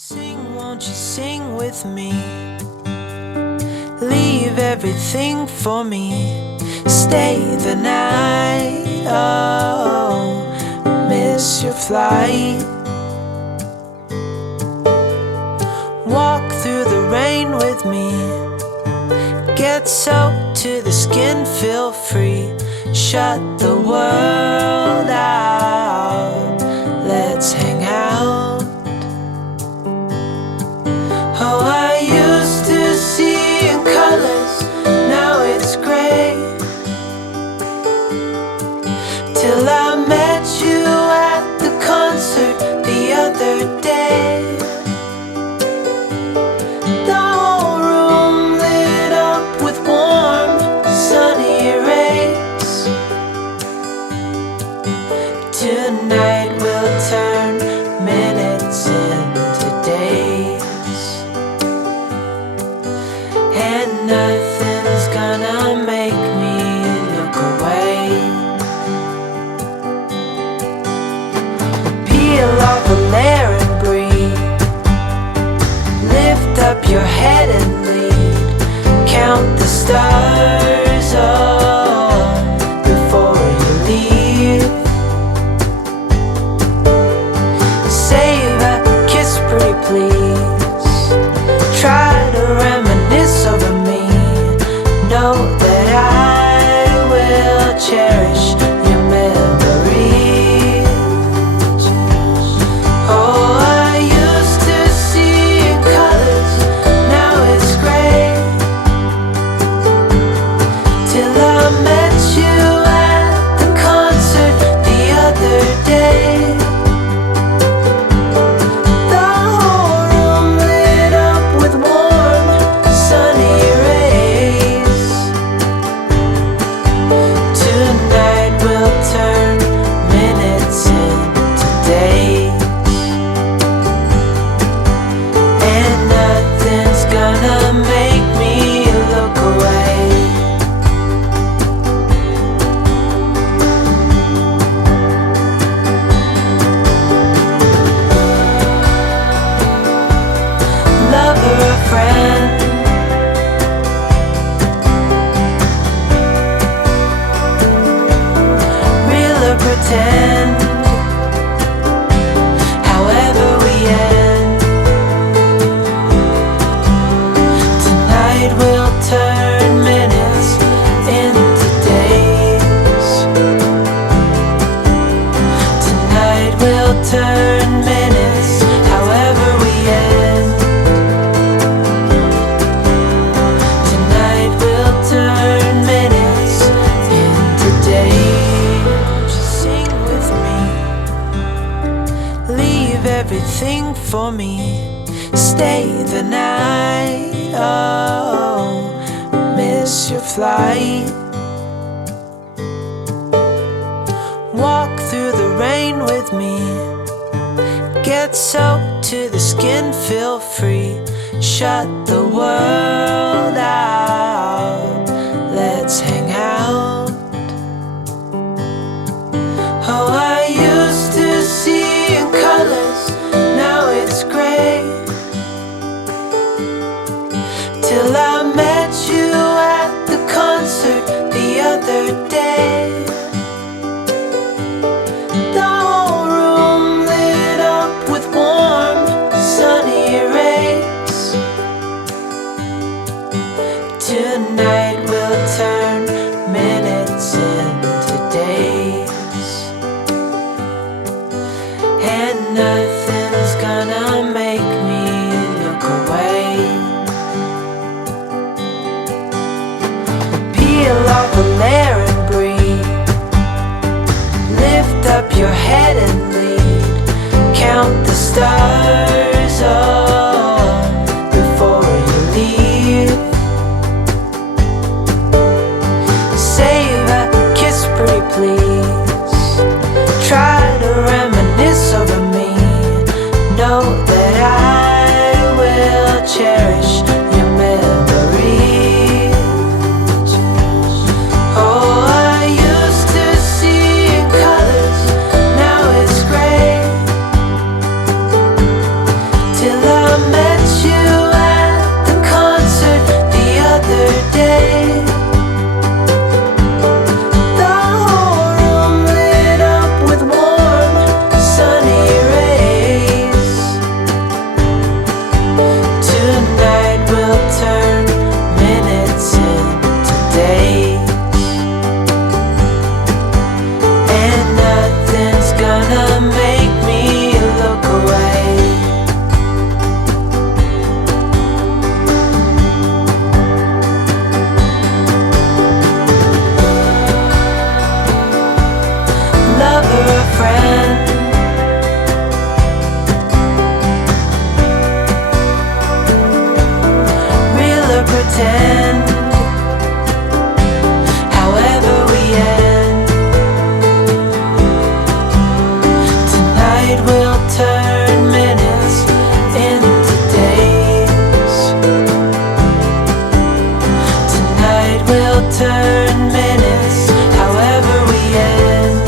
Sing, won't you sing with me? Leave everything for me. Stay the night. Oh, miss your flight. Walk through the rain with me. Get soaked to the skin, feel free. Shut the world out. Let's hang out. Oh, I used to see in colors, now it's gray. Till I met you at the concert the other day. The whole room lit up with warm, sunny rays. Tonight we'll turn minutes into days. And nothing's gonna make me look away. Peel off a layer and breathe. Lift up your head and lead. Count the stars, oh, before you leave. Save a kiss, pretty please. Try to reminisce over me. Know that I will cherish your memories. Oh, I used to see in colors, now it's gray. Till I met you at the concert the other day. The whole room lit up with warm, sunny rays. Tonight we'll turn minutes into days. And nothing's gonna make me look away. Lover or friend, real or pretend, however we end. Tonight we'll turn minutes into days. Tonight we'll turn minutes, however we end. Tonight we'll turn minutes into days. Just sing with me. Leave everything for me. Stay the night. Oh, miss your flight. Walk through the rain with me. Get soaked to the skin, feel free. Shut the world out. Let's hang out. Oh, I used to see in colors, now it's gray. Till I met you at the concert the other day. The whole room lit up with warm, sunny rays. Tonight we'll turn minutes into days. And nothing's gonna make me look away. pretend. However we end, tonight we'll turn minutes into days. Tonight we'll turn minutes, however we end.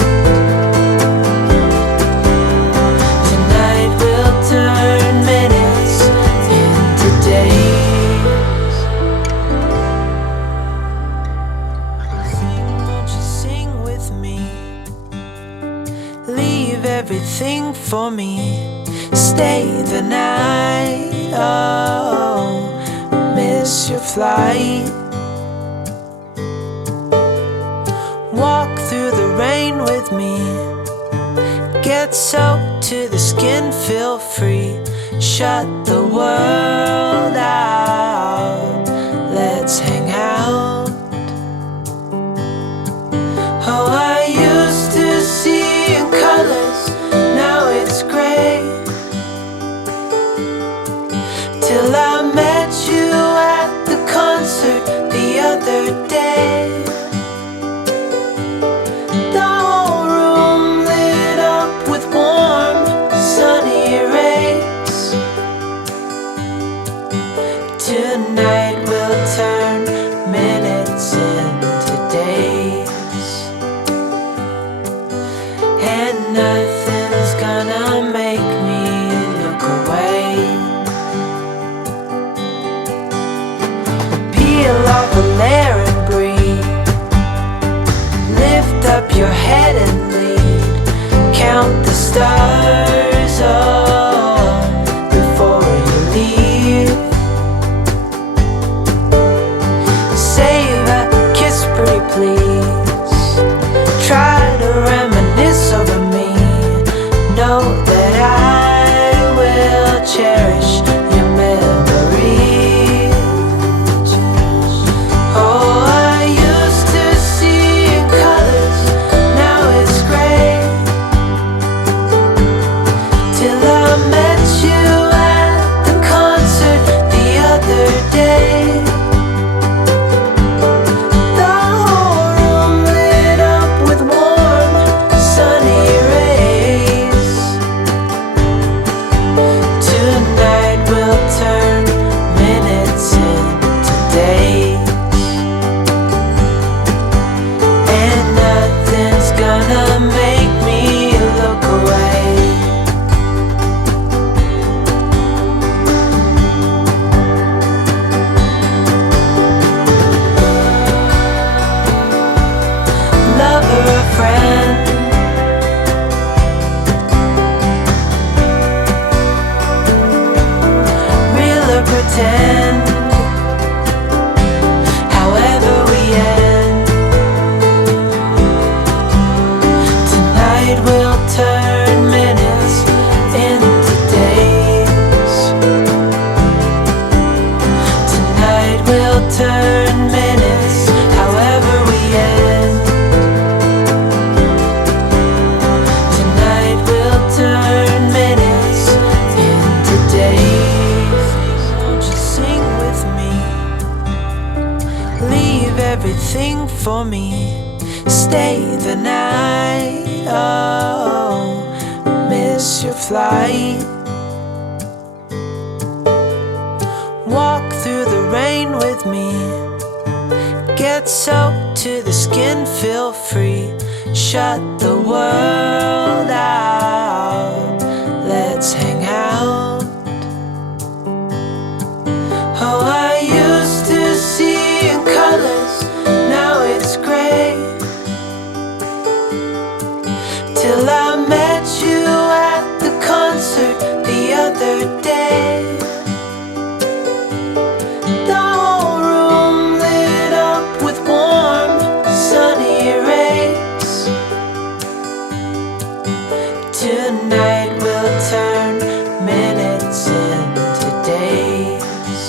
Tonight we'll turn minutes into days. Sing, won't you sing with me? Leave everything for me. Stay the night. Oh, miss your flight. Walk through the rain with me. Get soaked to the skin, feel free. Shut the world out. Let's hang out. Oh, I used to see in colors, now it's gray. Till I met you at the concert the other day. The whole room lit up with warm, sunny rays. Tonight we'll turn minutes into days, and nothing's gonna make me look away. Peel off a layer and breathe. Lift up your head and lead. Count the stars before you leave. Save a kiss, pretty please. Try to reminisce over me. Know that I will cherish your memories. Oh, I used to see in colors, now it's gray. Till I met you at the concert the other day. The whole room lit up with warm, sunny rays. Tonight we'll turn minutes into days, and nothing's gonna make me look away. Lover or friend, real or pretend. However we end, tonight we'll turn minutes into days. Tonight we'll turn minutes, however we end. Tonight we'll turn minutes into days. Won't you sing with me? Leave everything for me. Stay the night. Oh, miss your flight. Walk through the rain with me. Get soaked to the skin, feel free. Shut the world out. Let's hang out. Oh, I used to see in colors, now it's gray. Till I met you at the concert the other day. The whole room lit up with warm, sunny rays. Tonight we'll turn minutes into days,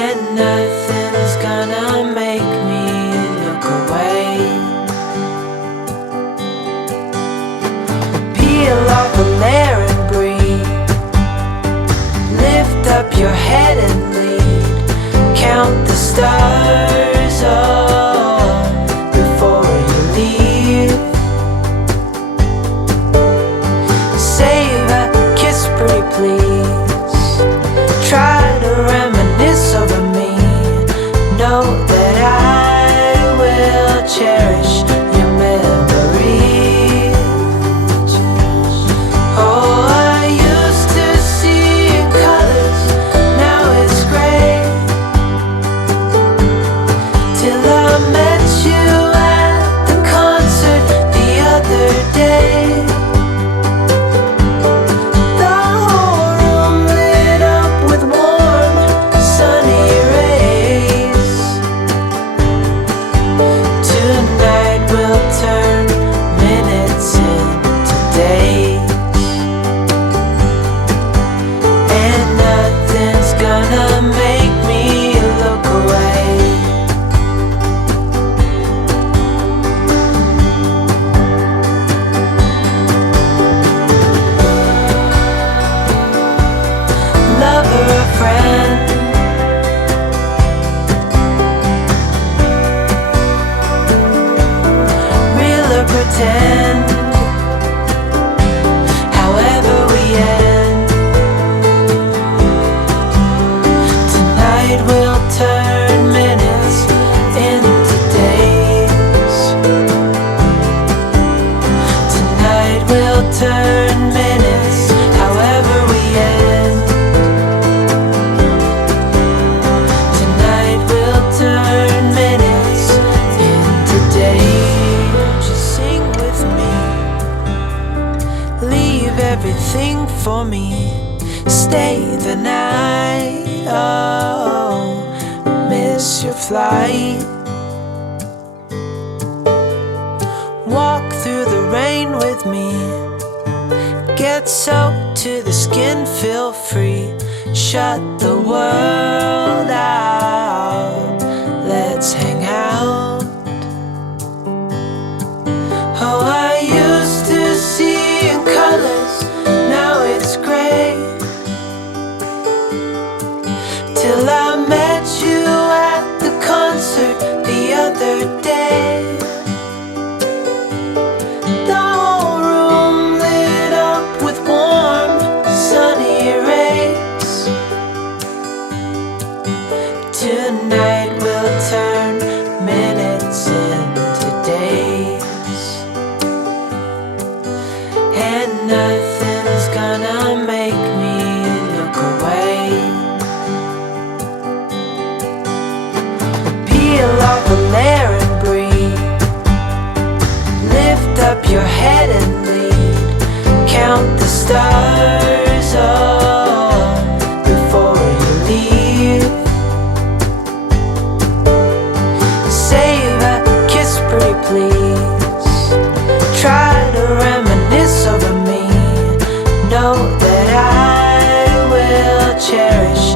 and nothing's gonna make me look away. Peel off a layer and breathe. Lift up your head and leave. for me. Stay the night, oh, miss your flight. Walk through the rain with me. Get soaked to the skin, feel free. Shut the world out, let's hang out. Oh, I used to see in colors, now it's gray. Till I met you at the concert the other day. The whole room lit up with warm, sunny rays. Tonight we'll turn minutes into days, and nothing's gonna make me look away. Peel off a layer and breathe. Lift up your head and lead. Count the stars up before you leave. Save a kiss, pretty please. Try to reminisce over me. Know that I will cherish